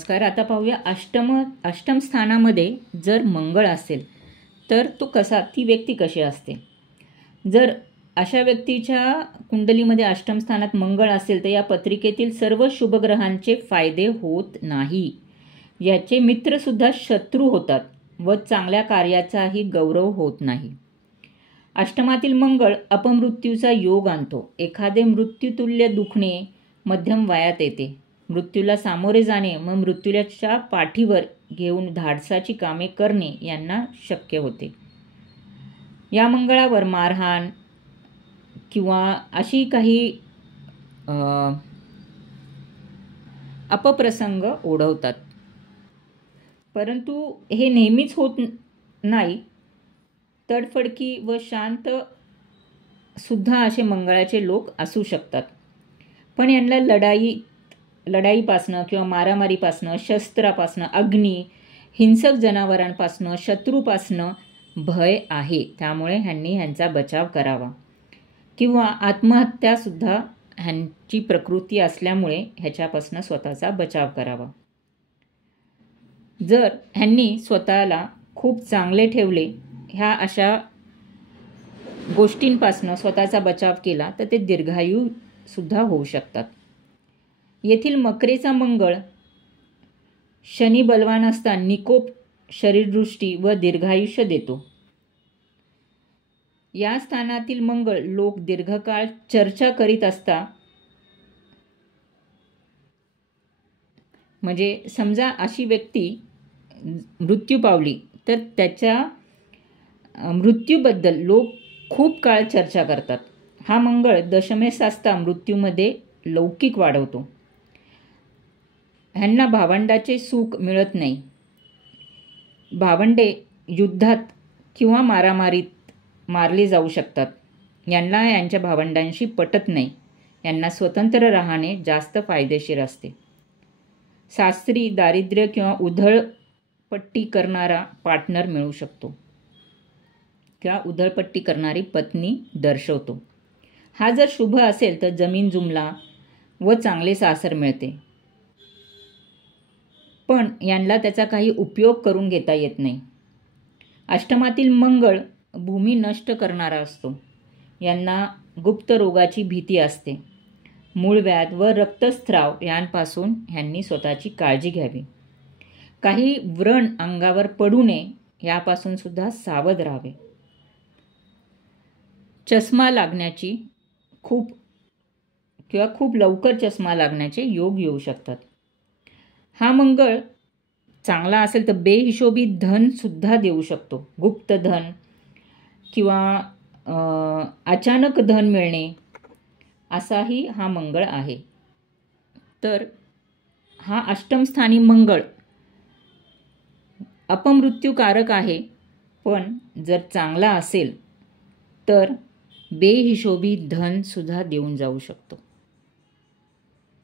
नमस्कार. आता पाहूया अष्टम स्थानामध्ये जर मंगळ असेल तर ती व्यक्ती कशी असते. जर अशा व्यक्तीच्या कुंडलीमध्ये अष्टम स्थानात मंगळ असेल तर या पत्रिकेतील सर्व शुभ ग्रहांचे फायदे होत नाही. याचे मित्र सुद्धा शत्रू होतात व चांगल्या कार्याचाही गौरव होत नाही. अष्टमातील मंगळ अपमृत्यूचा योग आणतो. एखादे मृत्यूतुल्य दुखणे मध्यम वयात येते. मृत्यूला सामोरे जाणे व मृत्यूच्या पाठीवर घेऊन धाडसाची कामे करणे यांना शक्य होते. या मंगळावर मारहाण किंवा अशी काही अपप्रसंग ओढवतात, परंतु हे नेहमीच होत नाही. तडफडकी व शांत सुद्धा असे मंगळाचे लोक असू शकतात, पण यांना लढाईपासनं किंवा मारामारीपासनं, शस्त्रापासनं, अग्नी, हिंसक जनावरांपासनं, शत्रूपासनं भय आहे. त्यामुळे ह्यांचा बचाव करावा किंवा आत्महत्यासुद्धा ह्यांची प्रकृती असल्यामुळे ह्याच्यापासनं स्वतःचा बचाव करावा. जर ह्यांनी स्वतःला खूप चांगले ठेवले, ह्या अशा गोष्टींपासनं स्वतःचा बचाव केला तर ते दीर्घायू सुद्धा होऊ शकतात. येथील मकरेचा मंगळ शनी बलवान असता निकोप शरीरदृष्टी व दीर्घायुष्य देतो. या स्थानातील मंगळ लोक दीर्घकाळ चर्चा करीत असता, म्हणजे समजा अशी व्यक्ती मृत्यू पावली तर त्याच्या मृत्यूबद्दल लोक खूप काळ चर्चा करतात. हा मंगळ दशमेस असता मृत्यूमध्ये लौकिक वाढवतो. ह्यांना भावंडाचे सुख मिळत नाही. भावंडे युद्धात किंवा मारामारीत मारले जाऊ शकतात. यांना यांच्या भावंडांशी पटत नाही. यांना स्वतंत्र राहणे जास्त फायदेशीर असते. सासरी दारिद्र्य किंवा उधळपट्टी करणारा पार्टनर मिळू शकतो किंवा उधळपट्टी करणारी पत्नी दर्शवतो. हा जर शुभ असेल तर जमीन जुमला व चांगले सासर मिळते, पण यांना त्याचा काही उपयोग करून घेता येत नाही. अष्टमातील मंगळ भूमी नष्ट करणारा असतो. यांना गुप्त रोगाची भीती असते. मूळव्याध व रक्तस्राव यांपासून ह्यांनी स्वतःची काळजी घ्यावी. काही व्रण अंगावर पडू नये यापासून सुद्धा सावध राहावे. चष्मा लागण्याची खूप लवकर चष्मा लागण्याचे योग येऊ शकतात. हा मंगळ चांगला असेल तर बेहिशोबी धन सुद्धा देऊ शकतो. गुप्त धन किंवा अचानक धन मिळणे असाही हा मंगळ आहे. तर हा अष्टमस्थानी मंगळ अपमृत्यूकारक आहे, पण जर चांगला असेल तर बेहिशोबी धन सुद्धा देऊन जाऊ शकतो.